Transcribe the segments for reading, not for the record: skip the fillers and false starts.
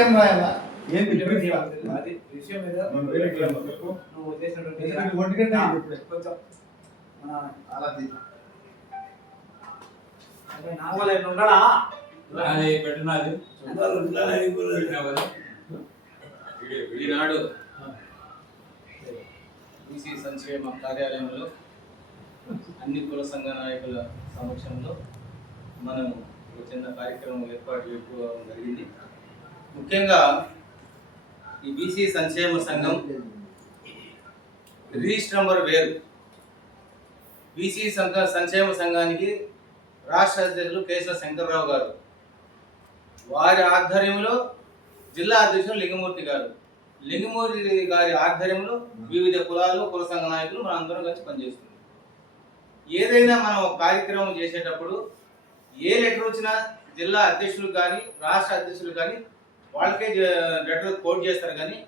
ఏం రాయాలా ఏంది అది విషయం మీద నువ్వు చేసినటువంటి కొంచెం అలా నా వల్ల ఉండడా అది పెట్టినది ఈనాడు బీసీ సంక్షేమ కార్యాలయంలో అన్ని కుల సంఘ నాయకుల సమక్షంలో మనం ఒక చిన్న కార్యక్రమం ఏర్పాటు చేసుకోవడం జరిగింది. ముఖ్యంగా ఈ బీసీ సంక్షేమ సంఘం రిజిస్టర్ నంబర్ వేరు. బీసీ సంక్షేమ సంఘానికి రాష్ట్ర అధ్యక్షులు కేశవ శంకర్రావు గారు, వారి ఆధ్వర్యంలో జిల్లా అధ్యక్షులు లింగమూర్తి గారు, లింగమూర్తి గారి ఆధ్వర్యంలో వివిధ కులాలు కుల సంఘ నాయకులు మనం అందరం కలిసి పనిచేస్తున్నాం. ఏదైనా మనం కార్యక్రమం చేసేటప్పుడు ఏ లెటర్ వచ్చినా జిల్లా అధ్యక్షులు కానీ రాష్ట్ర అధ్యక్షులు కానీ వాళ్ళకే లెటర్ కోడ్ చేస్తారు, కానీ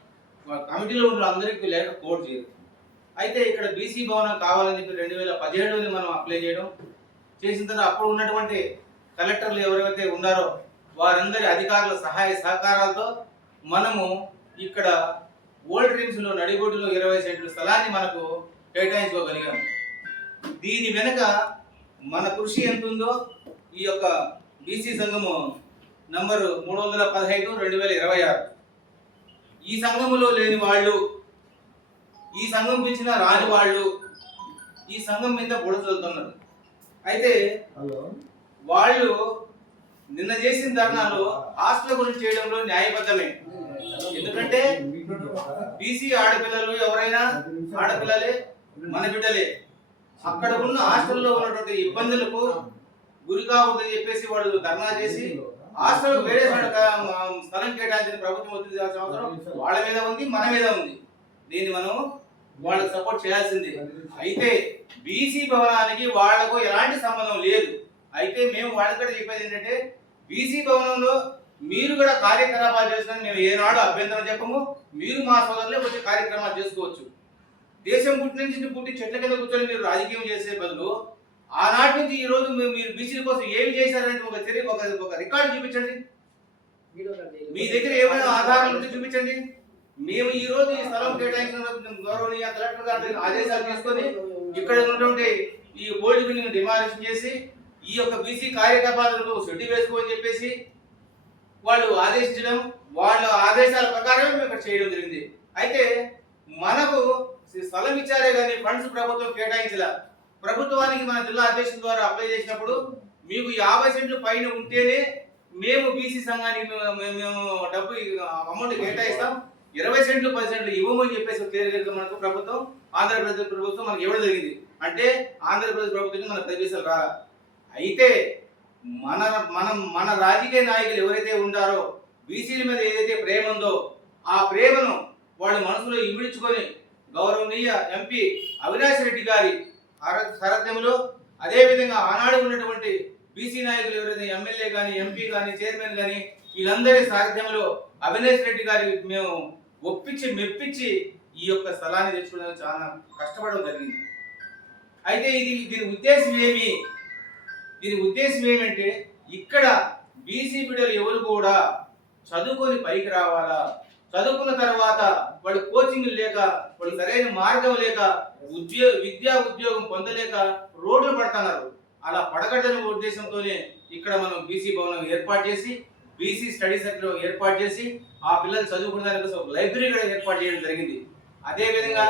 కమిటీలో ఉన్న అందరికీ లెటర్ కోడ్ చేయరు. అయితే ఇక్కడ బీసీ భవనం కావాలని చెప్పి 2017 మనం అప్లై చేయడం చేసిన తర్వాత అప్పుడు ఉన్నటువంటి కలెక్టర్లు ఎవరైతే ఉన్నారో వారందరి అధికారుల సహాయ సహకారాలతో మనము ఇక్కడ ఓల్డ్ డ్రీమ్స్లో నడిబొడ్డులో 20 సెంట్ల స్థలాన్ని మనకు కేటాయించుకోగలిగాం. దీని వెనుక మన కృషి ఎంత ఉందో ఈ యొక్క బీసీ సంఘము నంబరు 315/2026 ఈ సంఘములో లేని వాళ్ళు, ఈ సంఘం పిలిచిన రాని వాళ్ళు ఈ సంఘం మీద బుడచలుతున్నారు. అయితే వాళ్ళు నిన్న చేసిన ధర్నాలో హాస్టల్ గురించి చేయడంలో న్యాయబద్ధమే. ఎందుకంటే బీసీ ఆడపిల్లలు ఎవరైనా ఆడపిల్లలే, మన బిడ్డలే. అక్కడ ఉన్న హాస్టల్లో ఉన్నటువంటి ఇబ్బందులకు గురి కాకూడదని చెప్పేసి వాళ్ళు ధర్నా చేసి హాస్టల్ వేరే స్థలం కేటాయించిన ప్రభుత్వం ఒత్తిడి అవసరం వాళ్ళ మీద ఉంది, మన మీద ఉంది. దీన్ని మనం వాళ్ళకి సపోర్ట్ చేయాల్సింది. అయితే బీసీ భవనానికి వాళ్లకు ఎలాంటి సంబంధం లేదు. అయితే మేము వాళ్ళకి కూడా చెప్పేది ఏంటంటే, బీసీ భవనంలో మీరు కూడా కార్యకలాపాలు చేస్తున్నారు, మేము ఏనాడు అభ్యంతరం చెప్పము. మీరు మా సోదరులే వచ్చి కార్యక్రమాలు చేసుకోవచ్చు. దేశం పుట్టి చెట్ల కింద కూర్చొని మీరు రాజకీయం చేసే బదులు ఆనాటి నుంచి ఈ రోజు మీరు బీసీల కోసం ఏమి చేశారంటే ఒక రికార్డు చూపించండి. మీ దగ్గర ఏమైనా ఆధారాలు ఉంటే చూపించండి. మేము ఈ రోజు ఈ స్థలం కేటాయించిన గౌరవనీయ కలెక్టర్ గారి ఆదేశాలు తీసుకొని ఇక్కడ ఉన్నటువంటి ఈ ఓల్డ్ బిల్డింగ్ డిమాలిషన్ చేసి ఈ యొక్క బీసీ కార్యకలాపాలకు షెడ్యూల్ వేసుకోమని చెప్పేసి వాళ్ళు ఆదేశించడం, వాళ్ళ ఆదేశాల ప్రకారం మేము ఇక్కడ చేయడం జరిగింది. అయితే మనకు స్థలం ఇచ్చారే కానీ ఫండ్స్ ప్రభుత్వం కేటాయించలే. ప్రభుత్వానికి మన జిల్లా అధ్యక్షుల ద్వారా అప్లై చేసినప్పుడు మీకు 50 సెంట్లు పైన ఉంటేనే మేము బీసీ సంఘానికి మేము డబ్బు అమౌంట్ కేటాయిస్తాం, 20 సెంట్లు 10 సెంట్లు ఇవ్వమని చెప్పేసి క్లియర్గా మనకు ప్రభుత్వం, ఆంధ్రప్రదేశ్ ప్రభుత్వం మనకు ఇవ్వడం జరిగింది. అంటే ఆంధ్రప్రదేశ్ ప్రభుత్వం మన 10 పైసలు రా. అయితే మన రాజకీయ నాయకులు ఎవరైతే ఉంటారో బీసీల మీద ఏదైతే ప్రేమ ఉందో ఆ ప్రేమను వాళ్ళు మనసులో ఇమిడ్చుకొని గౌరవనీయ ఎంపీ అవినాష్ రెడ్డి గారి సారథ్యంలో, అదేవిధంగా ఆనాడు ఉన్నటువంటి బీసీ నాయకులు ఎవరైతే ఎమ్మెల్యే కానీ ఎంపీ కానీ చైర్మన్ కానీ వీళ్ళందరి సారథ్యంలో అవినాష్ రెడ్డి గారి మేము ఒప్పించి మెప్పించి ఈ యొక్క స్థలాన్ని తెచ్చుకోవడానికి చాలా కష్టపడడం జరిగింది. అయితే దీని ఉద్దేశం ఏమంటే, ఇక్కడ బీసీ బిడ్డలు ఎవరు కూడా చదువుకొని పైకి రావాలా, చదువుకున్న తర్వాత వాడు కోచింగ్ లేక, వాడు సరైన మార్గం లేక, ఉద్యోగం పొందలేక రోడ్లు పడుతున్నారు. అలా పడగడని ఉద్దేశంతోనే ఇక్కడ మనం బీసీ భవనం ఏర్పాటు చేసి, బీసీ స్టడీ సర్కిల్ ఏర్పాటు చేసి ఆ పిల్లలు చదువుకునే దానికోసం ఒక లైబ్రరీ కూడా ఏర్పాటు చేయడం జరిగింది. అదేవిధంగా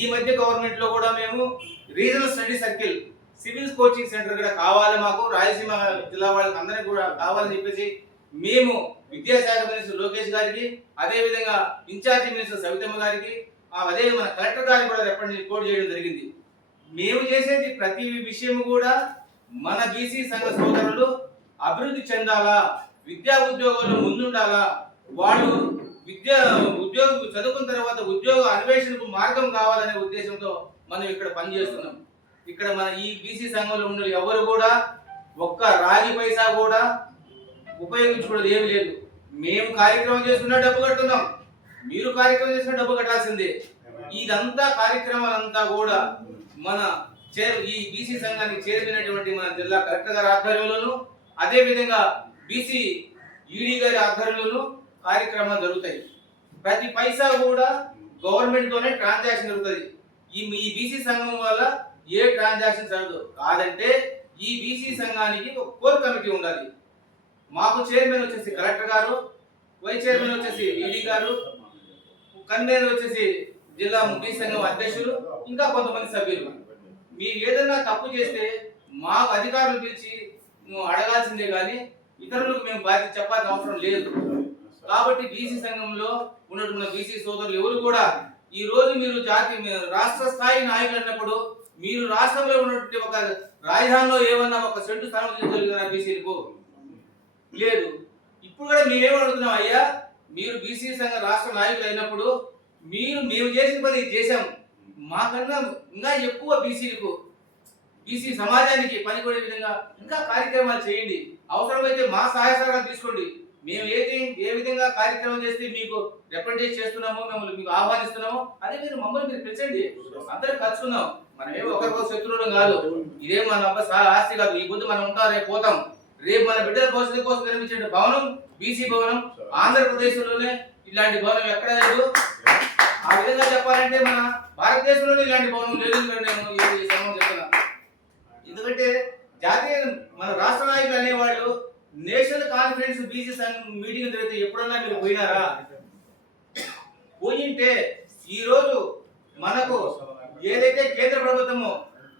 ఈ మధ్య గవర్నమెంట్ లో కూడా మేము regional study circle civils coaching centre కూడా కావాలి, మాకు రాయలసీమ జిల్లా వాళ్ళకి అందరికీ కూడా కావాలని చెప్పేసి మేము విద్యాశాఖ మినిస్టర్ లోకేష్ గారికి, అదేవిధంగా ఇన్ఛార్జి మినిస్టర్ సవితమ్మ గారికి, అదే మన కలెక్టర్ గారికి కూడా రిపోర్ట్ చేయడం జరిగింది. మేము చేసేది ప్రతి విషయం కూడా మన బీసీ సంఘ సోదరులు అభివృద్ధి చెందాలా, విద్యా ఉద్యోగాల్లో ముందుండాలా, వాళ్ళు ఉద్యోగం చదువుకున్న తర్వాత ఉద్యోగ అన్వేషణకు మార్గం కావాలనే ఉద్దేశంతో మనం ఇక్కడ పనిచేస్తున్నాం. ఇక్కడ మన ఈ బీసీ సంఘంలో ఉన్న ఎవరు కూడా ఒక్క రాగి పైసా కూడా ఉపయోగించుకోవడం ఏమి లేదు. మేము కార్యక్రమం చేస్తున్నా డబ్బు కడుతున్నాం, మీరు కార్యక్రమం చేస్తున్న డబ్బు కట్టాల్సిందే. ఇదంతా కార్యక్రమాలంతా కూడా మన ఈ బీసీ సంఘానికి చేరినటువంటి మన జిల్లా కలెక్టర్ గారి ఆధ్వర్యంలోను, అదే విధంగా బీసీ ఈడీ గారి ఆధ్వర్యంలోను, కార్యక్రమాలు జరుగుతాయి. ప్రతి పైసా కూడా గవర్నమెంట్ తోనే ట్రాన్సాక్షన్ జరుగుతుంది. ఈ బీసీ సంఘం వల్ల ఏ ట్రాన్సాక్షన్ జరగదు. కాదంటే ఈ బీసీ సంఘానికి ఒక కోర్ కమిటీ ఉండాలి. మాకు చైర్మన్ వచ్చేసి కలెక్టర్ గారు, వైస్ చైర్మన్ వచ్చేసి ఈడీ గారు, కన్వీనర్ వచ్చేసి జిల్లా బీసీ సంఘం అధ్యక్షులు, ఇంకా కొంతమంది సభ్యులు. మీరు ఏదైనా తప్పు చేస్తే మాకు అధికారులు పిలిచి అడగాల్సిందే కానీ ఇతరులకు మేము బాధ్యత చెప్పాల్సిన అవసరం లేదు. కాబట్టి బీసీ సంఘంలో ఉన్నటువంటి బీసీ సోదరులు ఎవరు కూడా ఈ రోజు మీరు రాష్ట్ర స్థాయి నాయకులు అన్నప్పుడు మీరు రాష్ట్రంలో ఉన్నటువంటి ఒక రాజధానిలో ఏమన్నా ఒక సెంటు స్థానం చేయగలిగిన బీసీలకు లేదు. ఇప్పుడు కూడా మేమేమడుగుతున్నాం, అయ్యా మీరు బీసీ సంఘ రాష్ట్ర నాయకులు అయినప్పుడు మేము చేసిన పని చేశాం, మాకన్నా ఇంకా ఎక్కువ బీసీలకు బీసీ సమాజానికి పనికొడే విధంగా ఇంకా కార్యక్రమాలు చేయండి. అవసరమైతే మా సహాయ సహకారాలు తీసుకోండి. మేము ఏ విధంగా కార్యక్రమం చేస్తే మీకు రిప్రజెంట్ చేస్తున్నామో, మిమ్మల్ని మీకు ఆహ్వానిస్తున్నామో అదే మీరు మమ్మల్ని మీరు పిలిచండి, అందరూ కలుసుకుందాం. మనమే ఒకరికో శత్రువులం కాదు. ఇదే మన ఆస్తి కాదు. ఈ పొద్దు మనం ఉంటాం, రేపు పోతాం. రేపు మన బిడ్డల భవిష్యత్తు కోసం నిర్మించే భవనం బీసీ భవనం. ఆంధ్రప్రదేశ్ లోనే ఇలాంటి భవనం ఎక్కడ లేదు. ఆ విధంగా చెప్పాలంటే మన భారతదేశంలోనే ఇలాంటి భవనం లేదు. నేను ఈ సమయం చెప్తున్నా. ఎందుకంటే జాతీయ మన రాష్ట్ర నాయకులు అనేవాళ్ళు నేషనల్ కాన్ఫరెన్స్ బీసీ సంఘం మీటింగ్ జరిగితే ఎప్పుడన్నా మీరు పోయినారా? పోయింటే ఈ రోజు మనకు ఏదైతే కేంద్ర ప్రభుత్వము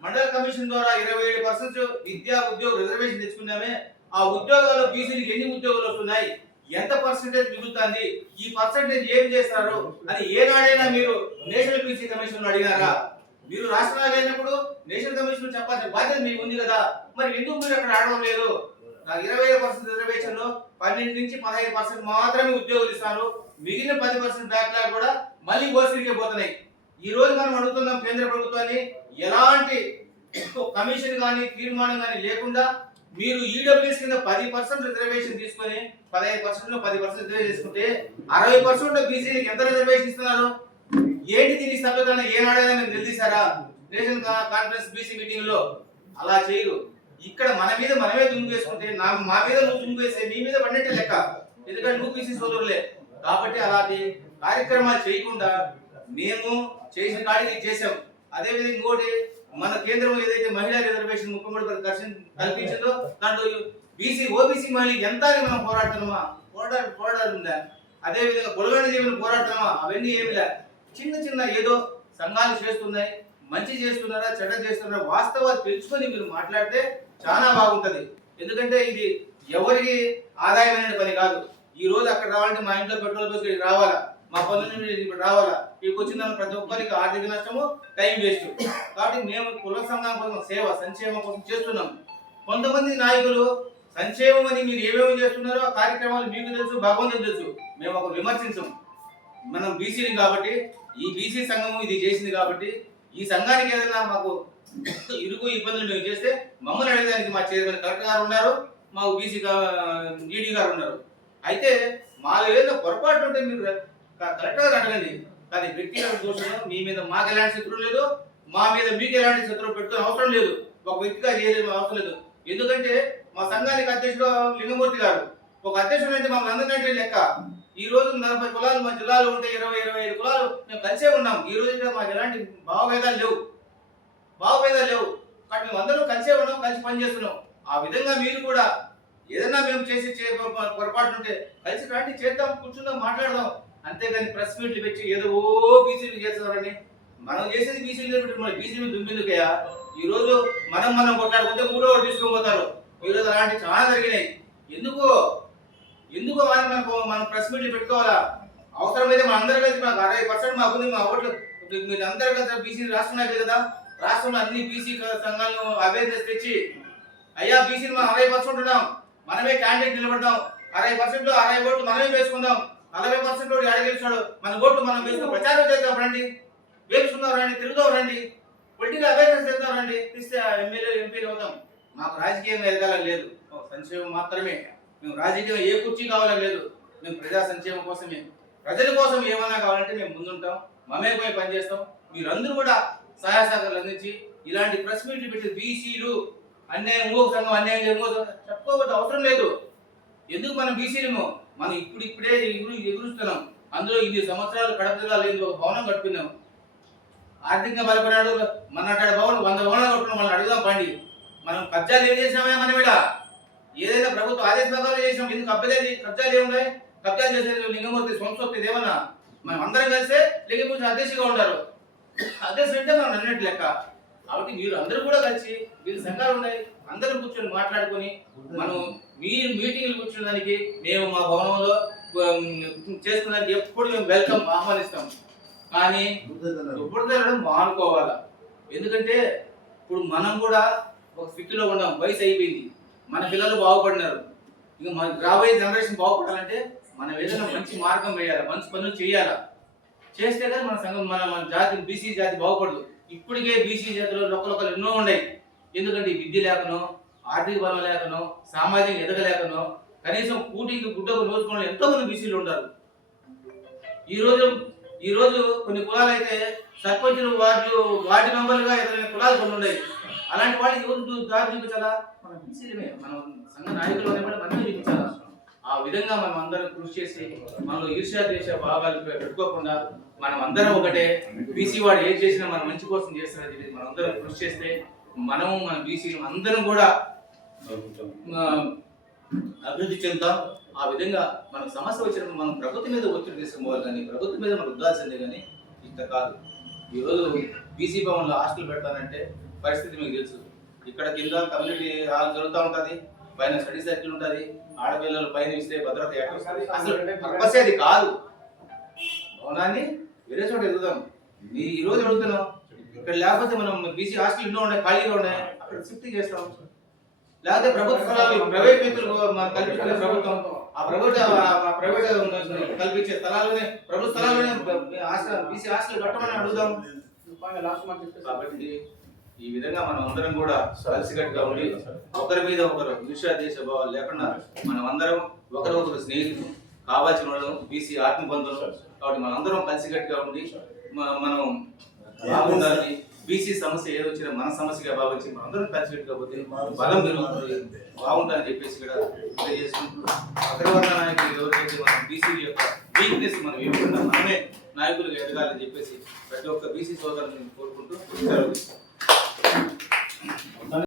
మండల కమిషన్ ద్వారా 27% విద్యా ఉద్యోగ రిజర్వేషన్ తెచ్చుకున్నామే, ఆ ఉద్యోగాల్లో బీసీలకు ఎన్ని ఉద్యోగాలు వస్తున్నాయి, ఎంత పర్సెంటేజ్ మిగులుతుంది, ఈ పర్సెంటేజ్ ఏం చేస్తారు అని ఏనాడైనా మీరు నేషనల్ బీసీ కమిషన్ అడిగారా? మీరు రాష్ట్రాలు అయినప్పుడు నేషనల్ కమిషన్ చెప్పాల్సిన బాధ్యత మీకు ఉంది కదా. మరి ఎందుకు మీరు అక్కడ అడగడం లేదు? 25% రిజర్వేషన్ లో 12 నుంచి 15% మాత్రమే ఉద్యోగులు ఇస్తారు. మిగిలిన 10% బ్యాక్లాగ్ కూడా మళ్ళీ ఓసీకే పోతున్నాయి. ఈ రోజు మనం అడుగుతున్నాం కేంద్ర ప్రభుత్వాన్ని, ఎలాంటి కమిషన్ కానీ తీర్మానం కానీ లేకుండా మీరు ఈడబ్ల్యూఎస్ కింద 10% రిజర్వేషన్ తీసుకొని 15% లో 10% రిజర్వేషన్ తీసుకుంటే 60% బీసీలకు ఎంత రిజర్వేషన్ ఇస్తున్నారు? ఏంటి దీని స్థాపితాన్ని ఏనాడైనా మీరు నిలదీశారా? నేషనల్ కాన్ఫరెన్స్ బీసీ మీటింగ్ లో అలా చేయరు. ఇక్కడ మన మీద మనమే దుమ్ము వేసుకుంటే మా మీద నువ్వు దుమ్ము వేస్తే నీ మీద పడినట్టే లెక్క. ఎందుకంటే నువ్వు బీసీ సోదరులే. కాబట్టి అలాంటి కార్యక్రమాలు చేయకుండా మేము చేసిన కాడికి చేసాం. అదే విధంగా ఇంకోటి, మన కేంద్రం ఏదైతే మహిళా రిజర్వేషన్ 33% కల్పించిందో దాంట్లో బీసీ ఓబీసీ మహిళలు ఎంత అని మనం పోరాడుతున్నామా? పోరాడుందా? అదే విధంగా పొలగైన జీవన పోరాడుతున్నామా? అవన్నీ ఏమి లే. చిన్న ఏదో సంఘాలు చేస్తున్నాయి, మంచి చేస్తున్నారా చెడ్డ చేస్తున్నారా వాస్తవాలు తెలుసుకొని మీరు మాట్లాడితే చాలా బాగుంటది. ఎందుకంటే ఇది ఎవరికి ఆదాయమైన పని కాదు. ఈ రోజు అక్కడ రావాలంటే మా ఇంట్లో పెట్రోల్ పోసి రావాలా, మా పనుల నుండి రావాలా, ఇక్కడికి వచ్చిన ప్రతి ఒక్కరికి ఆర్థిక నష్టము, టైం వేస్ట్. కాబట్టి మేము కుల సంఘం కోసం సేవ సంక్షేమం కోసం చేస్తున్నాం. కొంతమంది నాయకులు సంక్షేమం అని మీరు ఏమేమి చేస్తున్నారో ఆ కార్యక్రమాలు మీకు తెలుసు, భగవంతుడు తెలుసు. మేము ఒక విమర్శించం. మనం బీసీని కాబట్టి ఈ బీసీ సంఘము ఇది చేసింది కాబట్టి ఈ సంఘానికి ఏదైనా మాకు ఇరుగు ఇబ్బందులు మేము చేస్తే మమ్మల్ని అడగడానికి మా చైర్మన్ కలెక్టర్ గారు ఉన్నారు, మాకు బీసీ ఈడీ గారు ఉన్నారు. అయితే మాకు ఏదైనా పొరపాటు ఉంటే మీరు కలెక్టర్ గారు అడగండి. కానీ వ్యక్తిగత దోషం మీ మీద మాకు ఎలాంటి శత్రువు లేదు, మా మీద మీకు ఎలాంటి శత్రువు పెట్టుకునే అవసరం లేదు, ఒక వ్యక్తిగా చేయలేని అవసరం లేదు. ఎందుకంటే మా సంఘానికి అధ్యక్షుడు లింగమూర్తి గారు ఒక అధ్యక్షుడు అంటే మమ్మల్ని అందరికంటే లెక్క. ఈ రోజు 40 కులాలు మా జిల్లాలో ఉంటే 20-25 కులాలు మేము కలిసే ఉన్నాం. ఈ రోజు మాకు ఎలాంటి భావభేదాలు లేవు. కాబట్టి మేము అందరం కలిసే ఉన్నాం, కలిసి పనిచేస్తున్నాం. ఆ విధంగా మీరు కూడా ఏదైనా మేము చేసి పొరపాటు ఉంటే కలిసి రాండి, చేద్దాం, కూర్చుందాం, మాట్లాడదాం. అంతేగాని ప్రెస్ మీట్లు పెట్టి ఏదో బీసీలు చేస్తున్నారని మనం చేసేది బీసీలు పెట్టి మన బీసీలు దుమ్మిందుకయ్యా. ఈ రోజు మనం కొట్లాడుకుంటే 3వ తీసుకొని పోతారు. ఈ రోజు అలాంటి చాలా జరిగినాయి. ఎందుకు మనం ప్రెస్ మీట్లు పెట్టుకోవాలా? అవసరమైతే మన అందరూ కలిసి మాకు 60% మాకుంది, మా ఓట్లు మీరు అందరూ కలిసి బీసీ రాష్ట్ర నాయకులు కదా, రాష్ట్రంలో అన్ని బీసీ సంఘాలను అవేర్నెస్ తెచ్చి అయ్యా బీసీలు మనం 60% ఉన్నాం, మనమే క్యాండిడేట్ నిలబడదాం, 60% లో 60 ఓట్లు మనమే వేసుకుందాం, 40% ఓటు ఎడ గెలిచాడు మన ఓట్లు మనం వేసుకుని ప్రచారం చేద్దాం రండి, వేసుకుందాం రండి, తిరుగుదాం రండి, పొలిటికల్ అవేర్నెస్ చేద్దాం రండి, ఇస్తే ఎమ్మెల్యేలు ఎంపీలు అవుతాం. మాకు రాజకీయంగా ఎదగాలని లేదు, సంక్షేమం మాత్రమే. మేము రాజకీయంగా ఏ కుర్చీ కావాలని లేదు, మేము ప్రజా సంక్షేమం కోసమే, ప్రజల కోసం ఏమైనా కావాలంటే మేము ముందుంటాం, మమేకమై పనిచేస్తాం. మీరందరూ కూడా సహాయ సహకారాలు అందించి ఇలాంటి ప్రెస్ మీట్లు పెట్టి బీసీలు అన్యాయం ఇంకొక సంఘం అన్యాయం చెప్పుకోవద్దు అవసరం లేదు. ఎందుకు మనం బీసీలు మనం ఇప్పుడిప్పుడే ఎగురుస్తున్నాం. అందులో 2 సంవత్సరాలు కడప జిల్లా లేదు ఒక భవనం కట్టుకున్నాం. ఆర్థికంగా బలపడాడు మన అక్కడ భవనం 100 భవనాలు కట్టుకున్నాం. మనం అడుగుదాం పండి మనం కబ్జాలు ఏం చేసినామే మన మీద ఏదైనా ప్రభుత్వ ఆదేశ ప్రకారం చేసినాం. ఎందుకు కబ్జాలు ఏమున్నాయి? కబ్జాలు చేసేది లింగమూర్తి సొంత ఏమన్నా మనం అందరం కలిస్తే లింగమూర్తి అధ్యక్షుగా ఉంటారు. అధ్యక్షుడు అంటే మనం అన్నట్టు లెక్క. కాబట్టి మీరు అందరూ కూడా కలిసి వీళ్ళు సంఘాలు ఉన్నాయి అందరూ కూర్చొని మాట్లాడుకొని మనం మీరు మీటింగ్లు కూర్చోడానికి మేము మా భవనంలో చేసుకున్నానికి ఎప్పుడు మేము వెల్కమ్ ఆహ్వానిస్తాం. కానీ ఇప్పుడు మానుకోవాలా. ఎందుకంటే ఇప్పుడు మనం కూడా ఒక స్థితిలో ఉన్నాం. వయసు అయిపోయింది. మన పిల్లలు బాగుపడినారు. ఇక మన రాబోయే జనరేషన్ బాగుపడాలంటే మనం ఏదైనా మంచి మార్గం వేయాలి, మంచి పనులు చేయాలా. చేస్తే కానీ మన సంఘం మన జాతి బీసీ జాతి బాగుపడదు. ఇప్పటికే బీసీ జాతిలో లోకలు ఎన్నో ఉన్నాయి. ఎందుకంటే విద్య లేకనో, ఆర్థిక బలం లేకనో, సామాజిక ఎదగలేకనో, కనీసం కూటికి గుడ్డకు నోచుకోవడం ఎంతో మంది బీసీలు ఉంటారు. ఈ రోజు కొన్ని కులాలు అయితే సర్పంచులు వార్డు మెంబర్లుగా ఎదురైన కులాలు కొన్ని ఉన్నాయి. అలాంటి వాళ్ళకి ఎవరు దారి చూపించాలా? మన బీసీలమే, మన సంఘ నాయకులు అనేవాళ్ళు మనమే చూపించాలా. ఆ విధంగా మనం అందరం కృషి చేసి మనలో ఈర్ష్యా దేశ భావాలు పెట్టుకోకుండా మనం అందరం ఒకటే. బీసీ వాడు ఏం చేసినా మన మంచి కోసం చేస్తారని చెప్పి మనం అందరం కృషి చేస్తే మనము మన బీసీ అందరం కూడా అభివృద్ధి చెందుతాం. ఆ విధంగా మనకు సమస్య వచ్చినప్పుడు మనం ప్రభుత్వం మీద ఒత్తిడి తీసుకోవాలి, కానీ ప్రభుత్వం మీద మనకు ఉద్దాల్సిందే కానీ ఇంత కాదు. ఈరోజు బీసీ భవన్లో హాస్టల్ పెడతానంటే పరిస్థితి మీకు తెలుసు. ఇక్కడ కింద కమ్యూనిటీ హాల్ జరుగుతూ ఉంటుంది, పైన స్టడీ సర్కిల్ ఉంటుంది. ఆడపిల్లలు పైన ఇస్తే భద్రత అసలు పర్పస్ అది కాదు. భవనాన్ని వేరే చోట ఎదుగుదాం. ఈ రోజు అడుగుతున్నాం ఇక్కడ లేకపోతే మనం బీసీ హాస్టల్ ఎన్నో ఉన్నాయి, ఖాళీగా ఉన్నాయి, అక్కడ షిఫ్ట్ చేస్తాం. లేకపోతే ప్రభుత్వ స్థలాలు ప్రైవేట్ వ్యక్తులు కల్పించుకునే ప్రభుత్వం ఆ ప్రైవేట్ కల్పించే స్థలాలనే ప్రభుత్వ స్థలాలనే బీసీ హాస్టల్ కట్టమని అడుగుదాం. కాబట్టి ఈ విధంగా మనం అందరం కూడా కలిసికట్టుగా ఉండి ఒకరి మీద ఒకరు ఈర్ష్యా దేశ భావాలు లేకుండా మనం అందరం ఒకరొకరు స్నేహితులు కావాల్సిన వాళ్ళు బీసీ ఆత్మబంధువులు. కాబట్టి మనం అందరం కలిసికట్టుగా ఉండి మనం బాగుండాలి. బీసీ సమస్య ఏదొచ్చినా మన సమస్యగా భావించి మనం అందరం కలిసికట్టుగా పోతే బలం పెరుగుతుంది, బాగుంటుందని చెప్పేసి కూడా తెలియజేసుకుంటూ అగ్రవర్ణ నాయకులు ఎవరికైతే మనం బీసీ యొక్క వీక్నెస్ మనం ఇవ్వకుండా మనమే నాయకులుగా ఎదగాలని చెప్పేసి ప్రతి ఒక్క బీసీ సోదరుని కోరుకుంటూ సెలవు.